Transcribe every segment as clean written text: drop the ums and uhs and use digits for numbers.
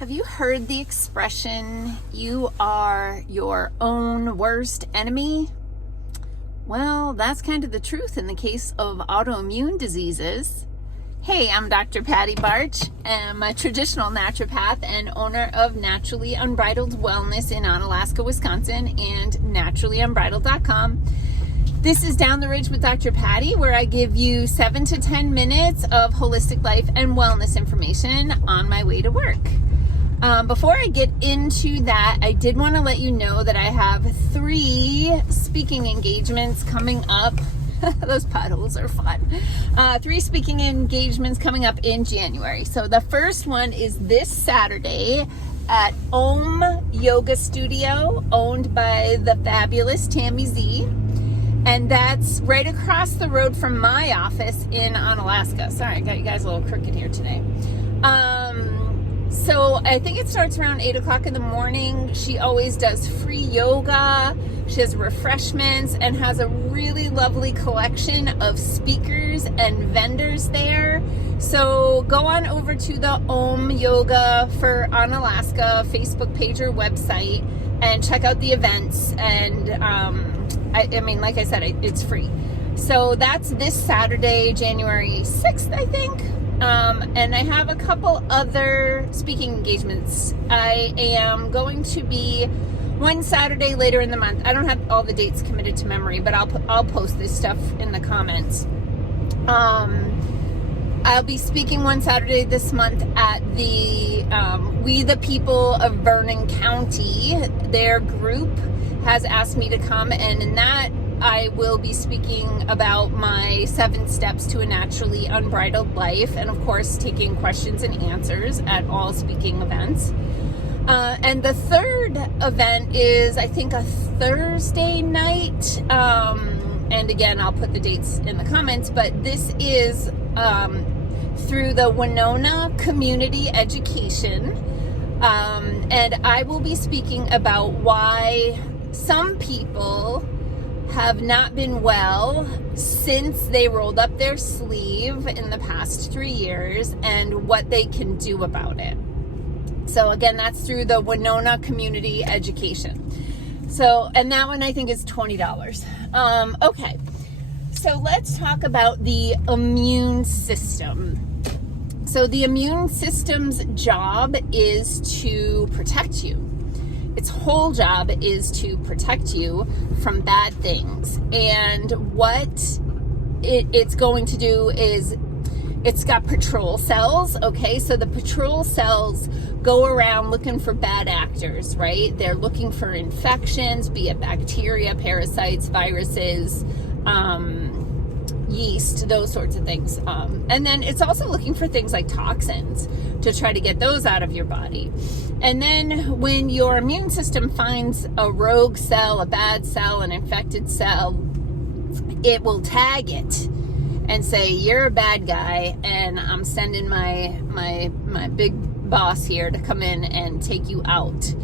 Have you heard the expression, you are your own worst enemy? Well, that's kind of the truth in the case of autoimmune diseases. Hey, I'm Dr. Patty Barch. I'm a traditional naturopath and owner of Naturally Unbridled Wellness in Onalaska, Wisconsin, and naturallyunbridled.com. This is Down the Ridge with Dr. Patty, where I give you 7 to 10 minutes of holistic life and wellness information on my way to work. Before I get into that, I did want to let you know that I have 3 speaking engagements coming up. Those puddles are fun. 3 speaking engagements coming up in January. So the first one is this Saturday at Yoga Studio, owned by the fabulous Tammy Z. And that's right across the road from my office in Onalaska. Sorry, I got you guys a little crooked here today. So I think it starts around 8 o'clock in the morning. She always does free yoga. She has refreshments and has a really lovely collection of speakers and vendors there. So go on over to the Yoga for Onalaska Facebook page or website and check out the events. And I mean, like I said, it's free. So that's this Saturday, January 6th, I think. And I have a couple other speaking engagements. I am going to be one Saturday later in the month. I don't have all the dates committed to memory, but I'll post this stuff in the comments. I'll be speaking one Saturday this month at the We the People of Vernon County. Their group has asked me to come, and in that I will be speaking about my 7 steps to a naturally unbridled life, and of course taking questions and answers at all speaking events. And the third event is, I think, a Thursday night. And again, I'll put the dates in the comments, but this is through the Winona Community Education. And I will be speaking about why some people have not been well since they rolled up their sleeve in the past 3 years and what they can do about it. So again, that's through the Winona Community Education. So, and that one I think is $20. Okay, so let's talk about the immune system. So the immune system's job is to protect you. Its whole job is to protect you from bad things. And what it's going to do is it's got patrol cells, okay? So the patrol cells go around looking for bad actors, right? They're looking for infections, be it bacteria, parasites, viruses, yeast, those sorts of things. And then it's also looking for things like toxins to try to get those out of your body. And then when your immune system finds a rogue cell, a bad cell, an infected cell, it will tag it and say, you're a bad guy, and I'm sending my big boss here to come in and take you out.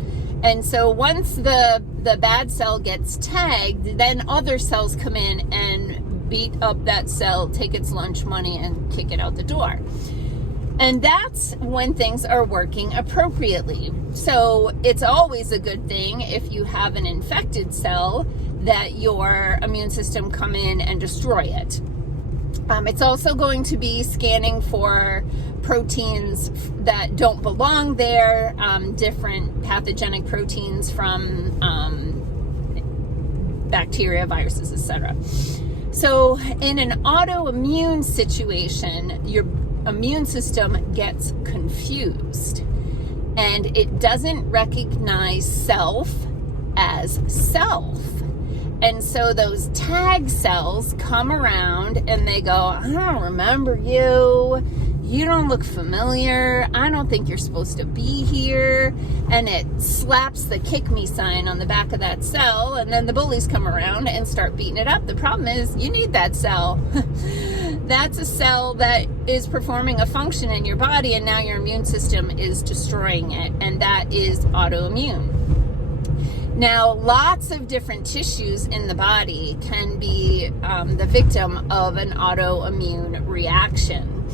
And so once the bad cell gets tagged, then other cells come in and beat up that cell, take its lunch money, and kick it out the door. And that's when things are working appropriately. So it's always a good thing if you have an infected cell that your immune system come in and destroy it. It's also going to be scanning for proteins that don't belong there, different pathogenic proteins from bacteria, viruses, etc. So in an autoimmune situation, your immune system gets confused and it doesn't recognize self as self. And so those tag cells come around and they go, I don't remember you. You don't look familiar. I don't think you're supposed to be here. And it slaps the kick me sign on the back of that cell. And then the bullies come around and start beating it up. The problem is you need that cell. That's a cell that is performing a function in your body, and now your immune system is destroying it. And that is autoimmune. Now, lots of different tissues in the body can be the victim of an autoimmune reaction.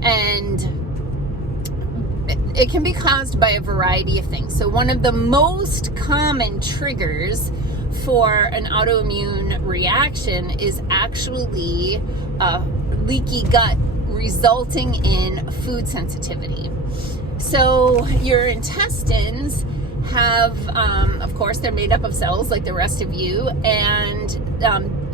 And it can be caused by a variety of things. So one of the most common triggers for an autoimmune reaction is actually leaky gut resulting in food sensitivity. So your intestines have, of course, they're made up of cells like the rest of you, and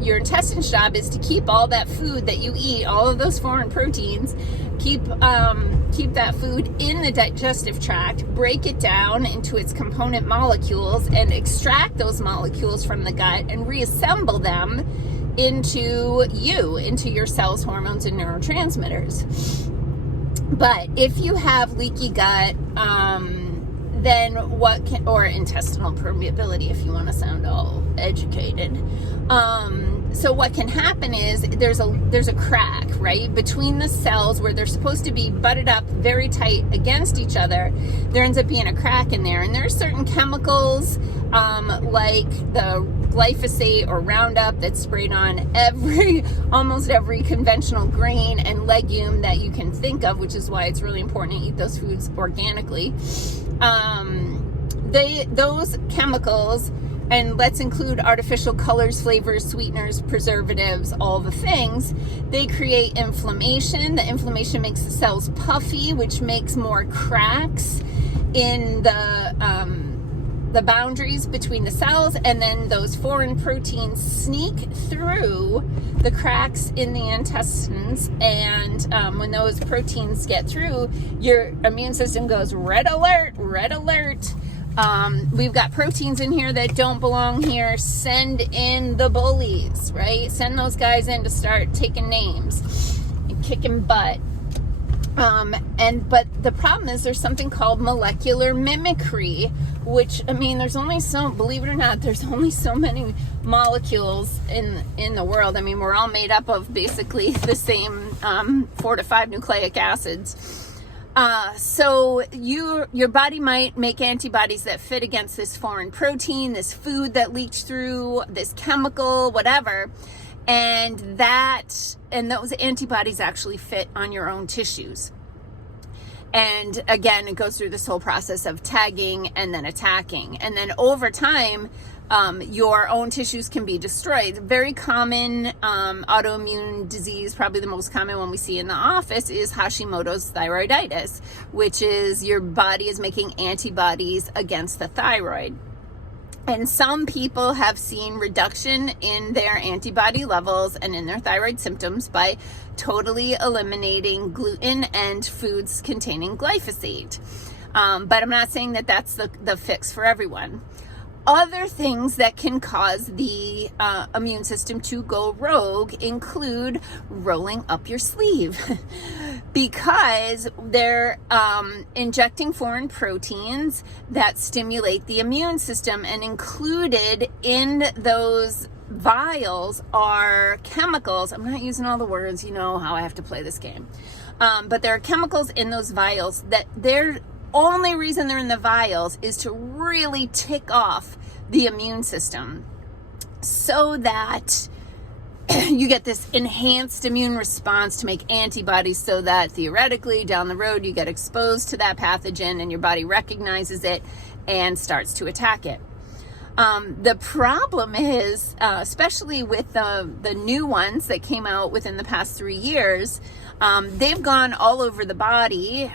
your intestine's job is to keep all that food that you eat, all of those foreign proteins, keep that food in the digestive tract, break it down into its component molecules, and extract those molecules from the gut and reassemble them into your cells, hormones, and neurotransmitters. But if you have leaky gut, then or intestinal permeability, if you want to sound all educated. So what can happen is there's a crack, right, between the cells where they're supposed to be butted up very tight against each other. There ends up being a crack in there, and there are certain chemicals like the glyphosate or Roundup that's sprayed on almost every conventional grain and legume that you can think of, which is why it's really important to eat those foods organically. Those chemicals, and let's include artificial colors, flavors, sweeteners, preservatives, all the things, they create inflammation. The inflammation makes the cells puffy, which makes more cracks in the boundaries between the cells, and then those foreign proteins sneak through the cracks in the intestines, and when those proteins get through, your immune system goes red alert, red alert. We've got proteins in here that don't belong here. Send in the bullies, right? Send those guys in to start taking names and kicking butt. But the problem is there's something called molecular mimicry, which, I mean, believe it or not, there's only so many molecules in the world. I mean, we're all made up of basically the same 4 to 5 nucleic acids. So your body might make antibodies that fit against this foreign protein, this food that leached through, this chemical, whatever. And those antibodies actually fit on your own tissues. And again, it goes through this whole process of tagging and then attacking. And then over time, your own tissues can be destroyed. Very common autoimmune disease, probably the most common one we see in the office, is Hashimoto's thyroiditis, which is your body is making antibodies against the thyroid. And some people have seen reduction in their antibody levels and in their thyroid symptoms by totally eliminating gluten and foods containing glyphosate. But I'm not saying that that's the fix for everyone. Other things that can cause the immune system to go rogue include rolling up your sleeve because they're injecting foreign proteins that stimulate the immune system, and included in those vials are chemicals. I'm not using all the words, you know how I have to play this game. But there are chemicals in those vials that they're only reason they're in the vials is to really tick off the immune system so that you get this enhanced immune response to make antibodies, so that theoretically down the road you get exposed to that pathogen and your body recognizes it and starts to attack it. The problem is, especially with the new ones that came out within the past 3 years, they've gone all over the body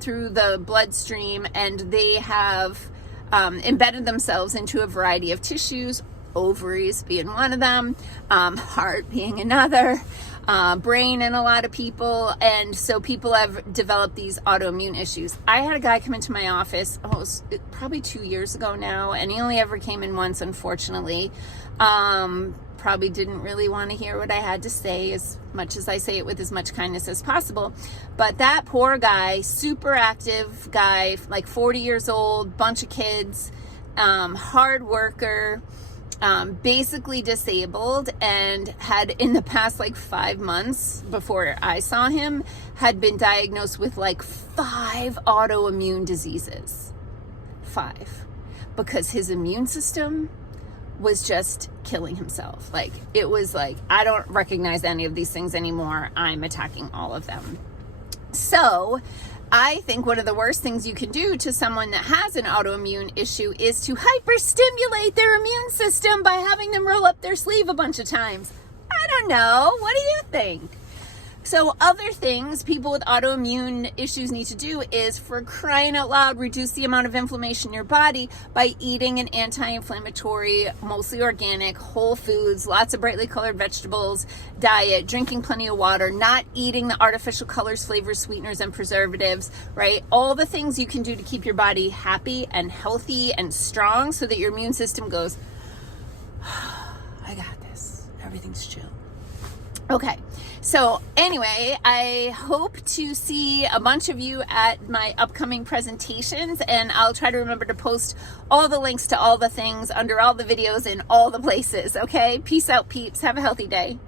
through the bloodstream, and they have embedded themselves into a variety of tissues, ovaries being one of them, heart being another, brain in a lot of people, and so people have developed these autoimmune issues. I had a guy come into my office, it was probably 2 years ago now, and he only ever came in once, unfortunately. Probably didn't really want to hear what I had to say, as much as I say it with as much kindness as possible. But that poor guy, super active guy, like 40 years old, bunch of kids, hard worker, basically disabled, and had in the past like 5 months before I saw him, had been diagnosed with like 5 autoimmune diseases. 5. Because his immune system was just killing himself. Like, it was like, I don't recognize any of these things anymore. I'm attacking all of them. So I think one of the worst things you can do to someone that has an autoimmune issue is to hyperstimulate their immune system by having them roll up their sleeve a bunch of times. I don't know. What do you think? So other things people with autoimmune issues need to do is, for crying out loud, reduce the amount of inflammation in your body by eating an anti-inflammatory, mostly organic, whole foods, lots of brightly colored vegetables diet, drinking plenty of water, not eating the artificial colors, flavors, sweeteners, and preservatives, right? All the things you can do to keep your body happy and healthy and strong so that your immune system goes, I got this. Everything's chill. Okay, so anyway, I hope to see a bunch of you at my upcoming presentations, and I'll try to remember to post all the links to all the things under all the videos in all the places, okay? Peace out, peeps. Have a healthy day.